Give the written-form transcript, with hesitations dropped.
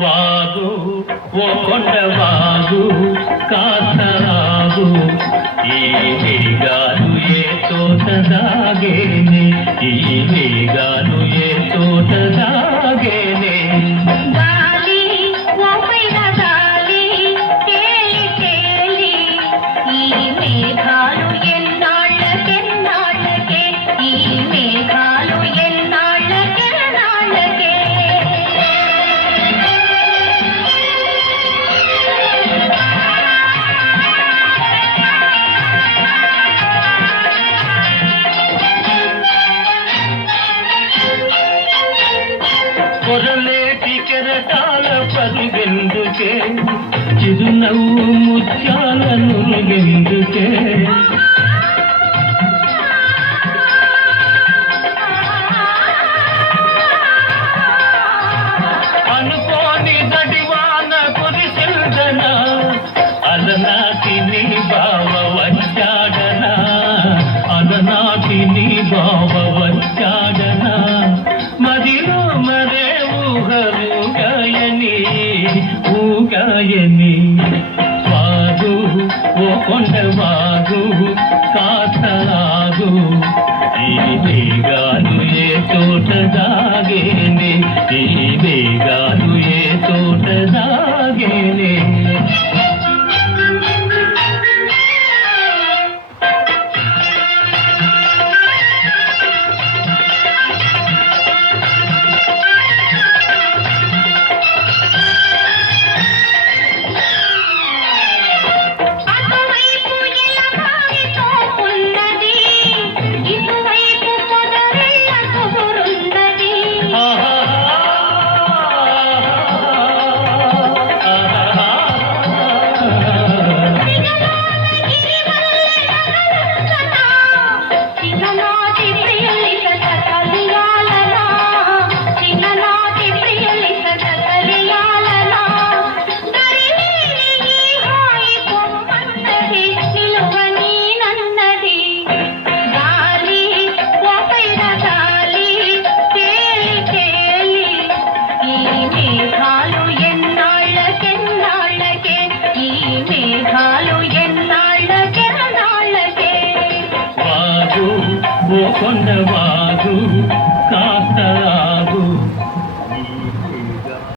వాగు ఓ కొండవాగు కాసరాగు ఈ మేఘాలు ఏ చోట దాగేనే ఈ మేఘాలు ఏ చోట దాగేనే గాలి ఓ పైన గాలి తేలి తేలి ఈ మేఘాలు ఎన్నాళ్ళకెన్నాళ్ళకే ఈ మేఘాలు ఎన్నాళ్ళకెన్నాళ్ళకే కొరలేటి కెరటాల పరుగెందుకే చిరునవ్వు ముత్యాల నురుగెందుకే అనుకోని గడివాన కురిసిందనా అలనాటి నీ బావ వచ్చాడనా అలనాటి నీ బావ వచ్చాడనా మదిలో మరే ఊగాయని వాగు ఓ కొండవాగు కాసరాగు ఈ మేఘాలు ఏ చోట దాగేనే ఈ మేఘాలు ఏ చోట దాగేనే ఓ కొండవాగు